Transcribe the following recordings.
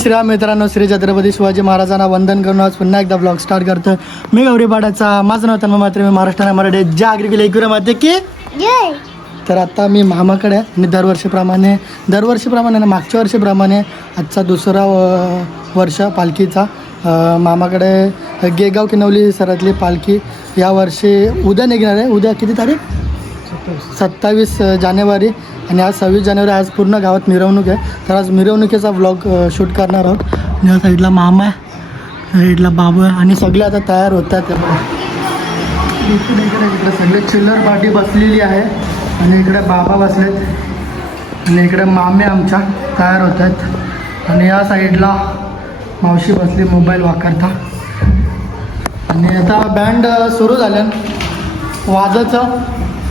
श्रीराम मित्रांनो, श्री छत्रपती शिवाजी महाराजांना वंदन करून आज पुन्हा एकदा ब्लॉग स्टार्ट करतो. मी गौरीपाडाचा. माझं नाव तन्मय मात्र, मी महाराष्ट्र मराठी जागृती ऐकूया माते की. तर आता मी मामाकडे आहे आणि दरवर्षीप्रमाणे ना, मागच्या वर्षीप्रमाणे आजचा दुसरा वर्ष पालखीचा. मामाकडे गेगाव किनवली सरातली पालखी यावर्षी उद्या निघणार आहे. उद्या किती तारीख? 27 जानेवारी आणि आज 26 जानेवारी. आज पूर्ण गावात मिरवणूक आहे. तर आज मिरवणुकीचा व्लॉग शूट करणार आहोत. आणि या साईडला मामा आहे, साईडला बाबू आहे आणि सगळे आता तयार होत आहेत. इकडे सगळे चिल्लर पार्टी बसलेली आहे आणि इकडे बाबा बसलेत आणि इकडे मामे आमच्या तयार होत आहेत. आणि या साईडला मावशी बसली मोबाईल वापरता. आणि आता बँड सुरू झालं वाजाचं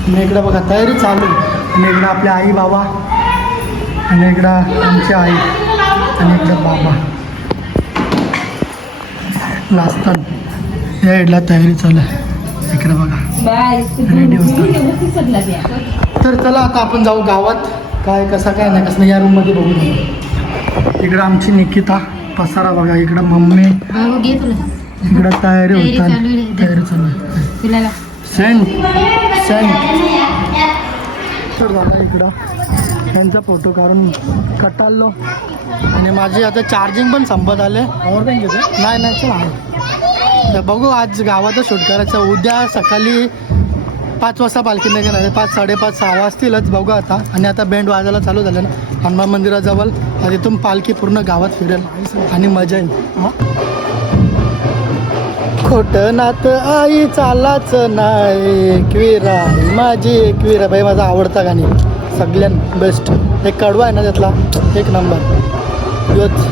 आणि इकडं बघा तयारी चालू. आणि इकडं आपले आई बाबा आणि इकडं आमची आई आणि इकडं बाबा नाचतात. या इडला तयारी चालू आहे. इकडं बघा रेडी होतात. तर चला आता आपण जाऊ गावात. काय कसं काय नाही कसं या रूममध्ये बघू नये. इकडं आमची निकिता पसारा बघा. इकडं मम्मी इकडं तयारी होतात. तयारी चालू आहे. सेंट तर झाला इकडं त्यांचा फोटो काढून कटाळलो. आणि माझी आता चार्जिंग पण संपत आले. नाही चला आहे. तर बघू आज गावातच शूट करायचं. उद्या सकाळी 5 वाजता पालखी निघणार आहे. 5, 5:30, 6 वाजतीलच. बघू आता. आणि आता बँड वाजायला चालू झालं ना हनुमान मंदिराजवळ. तिथून पालखी पूर्ण गावात फिरेल आणि मजा येईल. खोटं नात आई चालाच नाही. एकविरा माझी एकविरा बाई माझा आवडता गाणी सगळ्यात बेस्ट. एक कडवा आहे ना त्यातला एक नंबर योच.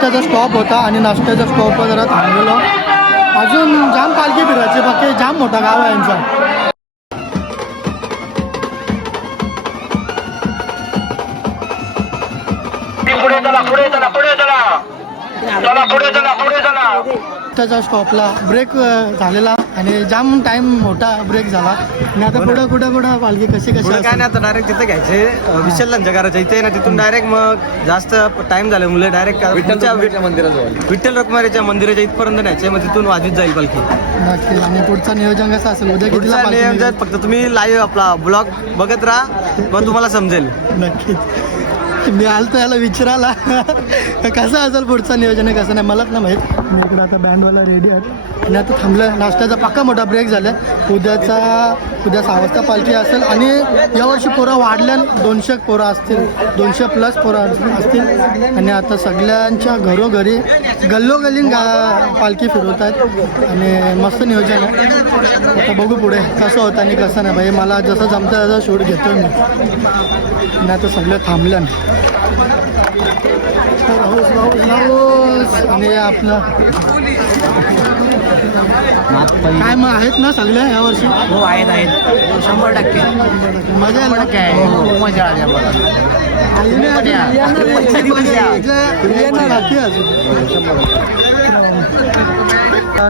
नाश्त्याचा स्टॉप होता आणि नाश्त्याच्या स्टॉपवर जरा थांबलेलो. अजून जाम पालखी फिरायची बाकी जाम मोठा गाव आहे यांचा. त्याच्या स्टॉपला ब्रेक झालेला आणि जाम टाइम मोठा ब्रेक झाला आणि आता पुढं कुठं पालखी कशी काय नाही आता डायरेक्ट तिथे घ्यायचे विशाल घराच्या इथे ना तिथून डायरेक्ट मग जास्त टाइम झाला मुलं डायरेक्ट विठ्ठल रखुमाईच्या मंदिराच्या इथपर्यंत न्यायचे मग तिथून वाजवीत जाईल पालखी नक्की. आणि पुढचं नियोजन कसं असेल उद्या कितीला पालखी निघेल? फक्त तुम्ही लाईव्ह आपला ब्लॉग बघत राहा मग तुम्हाला समजेल. नक्कीच. मी आलतो याला विचारायला कसं असेल पुढचं नियोजन आहे कसं नाही मलाच ना माहीत. मी इकडं आता बँडवाला रेडी आहे आणि आता थांबलं. नाश्त्याचा पक्का मोठा ब्रेक झाला. उद्या 6 वाजता पालखी असेल आणि यावर्षी पोरं वाढल्या 200 पोरं असतील 200+ पोरं असतील आणि आता सगळ्यांच्या घरोघरी गल्लोगल्लीन पालखी फिरवत आहेत आणि मस्त नियोजन आहे. आता बघू पुढे कसं होतं आणि कसं नाही भाई. मला जसं जमतं तसं शूट घेतो मी आणि आता सगळं थांबलं आणि आपलं काय मग आहेत ना सगळे यावर्षी? हो आहेत 100% मजा खूप मजा आली आम्हाला.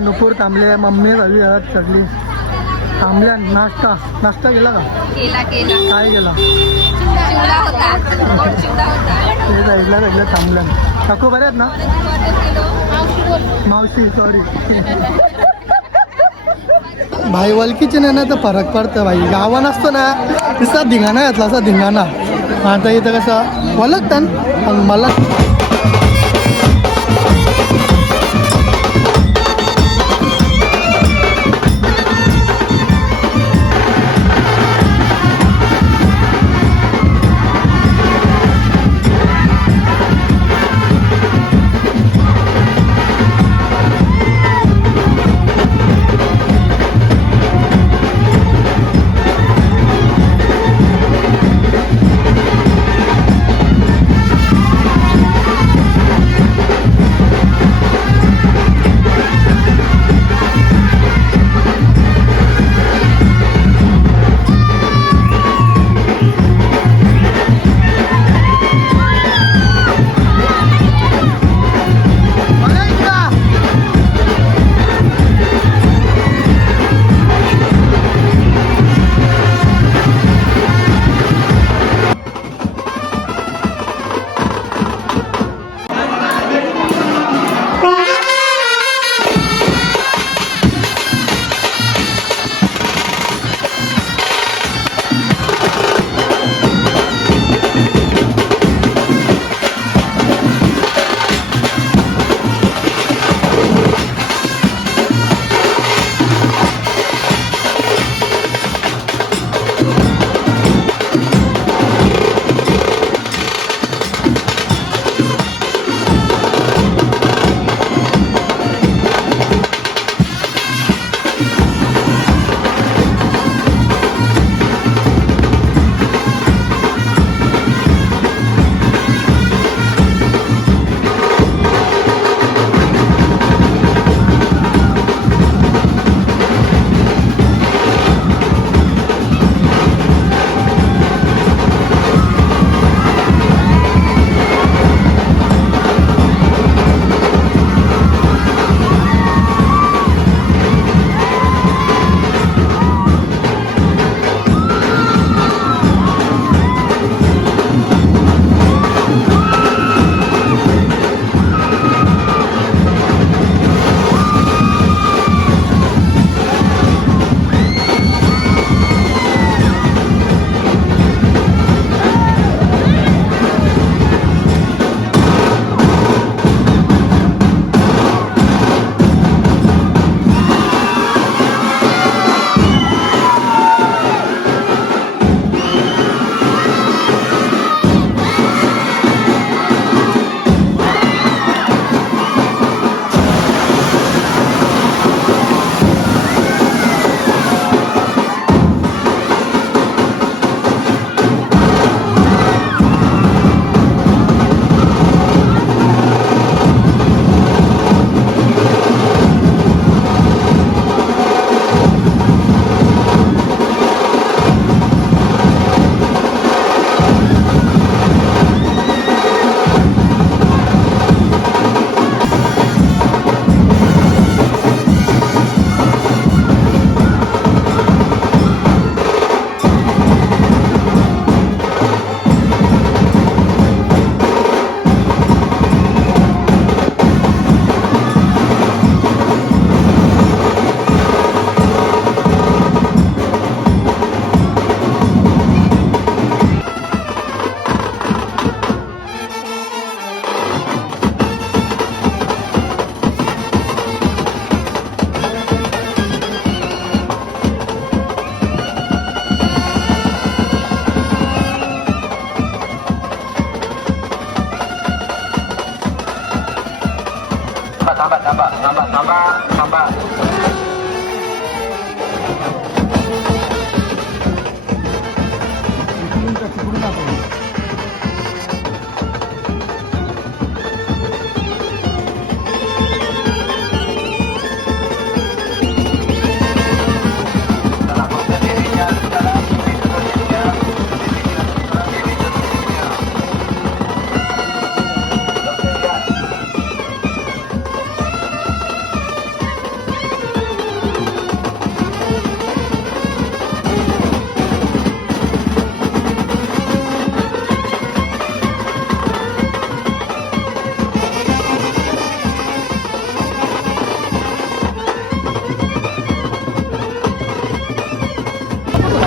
नुपूर थांबले मम्मी हवी हळद चढली थांबल्या. नाश्ता केला का? काय केला? ते साईडला थांबल्या. काकू बरे आहेत ना? मावशी सॉरी भाई वलकीचे नाही ना तर फरक पडतं भाई. गावा नसतो ना तसा धिंगाणा घातला असा धिंगाणा. आता इथं कसं वलकतं पण मला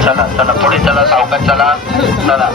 चला चला पुढे चला, सावकाश चला चला.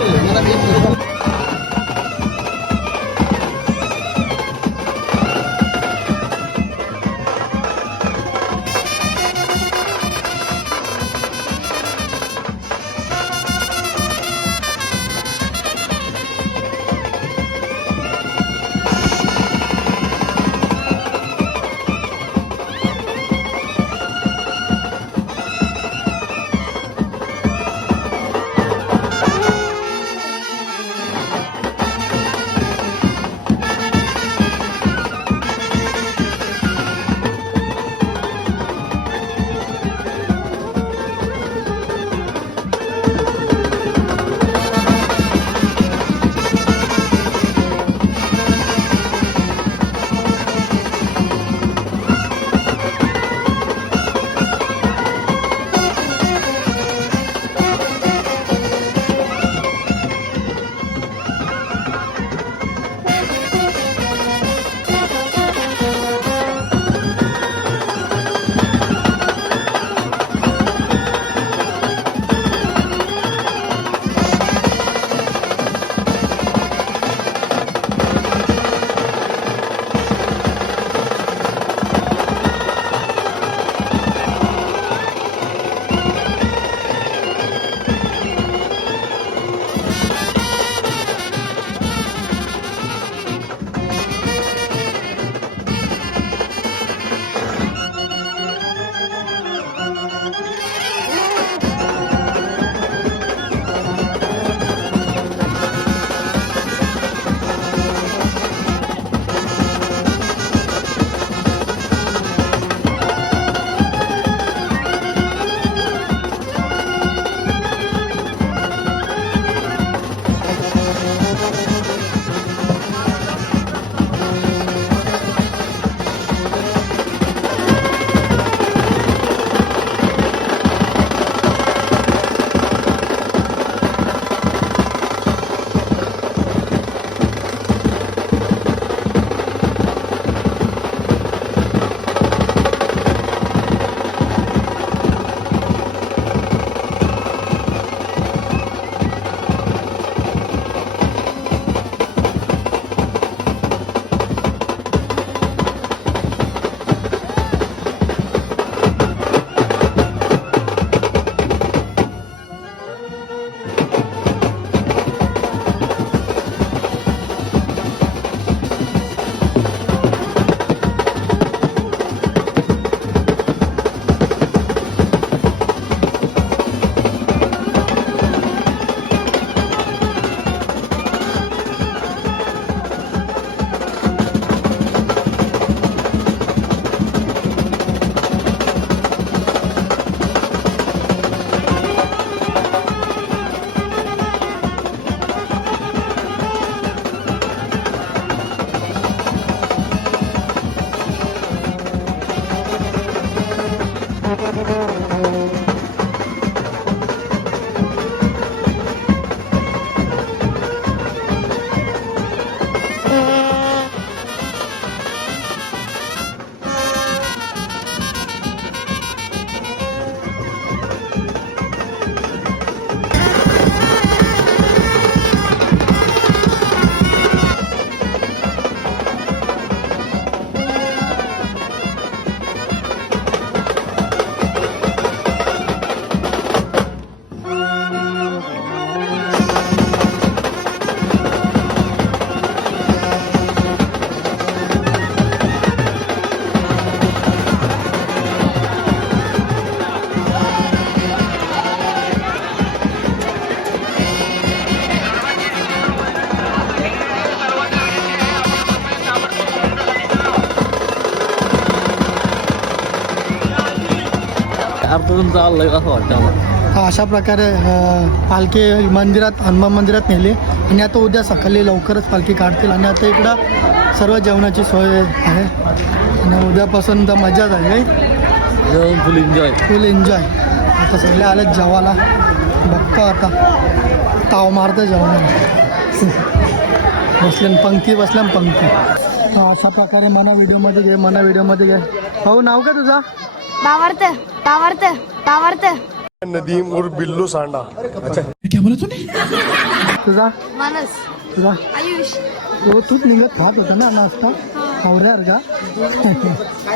आरतून चाललंय असं वाटतं मला. अशा प्रकारे पालखी मंदिरात हनुमान मंदिरात नेली आणि आता उद्या सकाळी लवकरच पालखी काढतील. आणि आता इकडं सर्व जेवणाची सोय आहे आणि उद्यापासून तर मजाच आहे, जेवण फुल एन्जॉय. आता सगळे आलेत जेवायला, बघतो आता ताव मारतं जेवणाला. पंक्ती अशा प्रकारे मना व्हिडिओमध्ये घे. भाऊ नाव का तुझा? पावर्त नदीम और बिल्लू सांडा. तुझा मानस तुझा आयुष तो तूच निघत खात होता ना नाश्ता हवऱ्यावर का?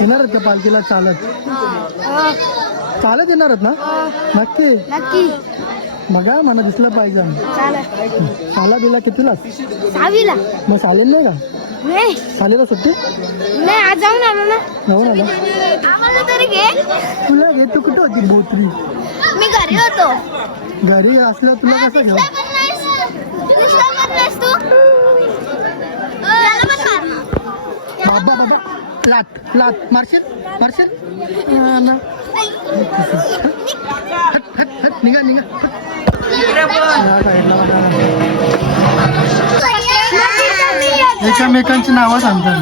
येणार का पालखीला चालत येणारच ना? नक्की बघा मला दिसलं पाहिजे. शाला बिला कितीला? 6वीला. मग चालेल नाही का? नाही शालेला सुट्टी नाही, आज जाऊन आलो ना. जाऊन आला. आम्हाला तरी घे. तुला घे, तू कुठं होती? बोत्री मी घरी होतो. घरी असलं तुला कसं घेऊ? तू बाबा लात मारशील हा ना. हट निघा एकमेकांची नावं सांगतात.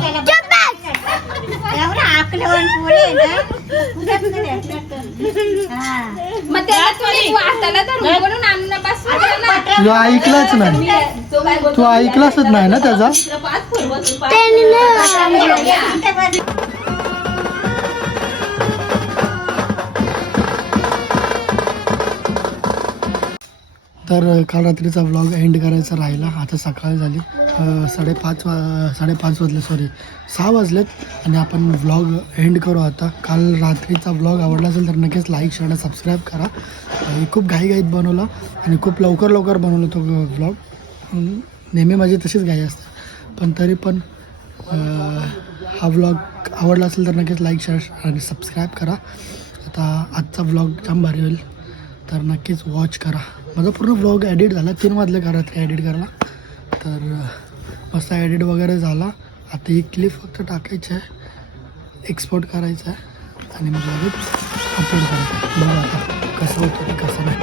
तू ऐकलाच नाही, तू ऐकलाच नाही ना त्याचा. तर काल रात्रीचा व्लॉग एंड करायचा राहिला. आता सकाळ झाली, 5:30 वाजले, 6 वाजलेत आणि आपण व्लॉग एंड करू आता. काल रात्रीचा व्लॉग आवडला असेल तर नक्कीच लाईक शेअर आणि सबस्क्राईब करा. खूप घाईघाईत बनवला आणि खूप लवकर बनवला तो व्लॉग. नेहमी माझी तशीच घाई असते, पण तरी पण हा व्लॉग आवडला असेल तर नक्कीच लाईक शेअर आणि सबस्क्राईब करा. आता आजचा व्लॉग जाम भारी होईल, तर नक्कीच वॉच करा. माझा पूर्ण व्लॉग एडिट झाला, 3 वाजले का रात्री एडिट करायला. तर मस्त एडिट वगैरे झाला. आता ही क्लिप फक्त टाकायची आहे, एक्सपोर्ट करायचं आहे आणि मग लगेच अपलोड करायचं आहे. बघा आता कसं होतं कसं नाही.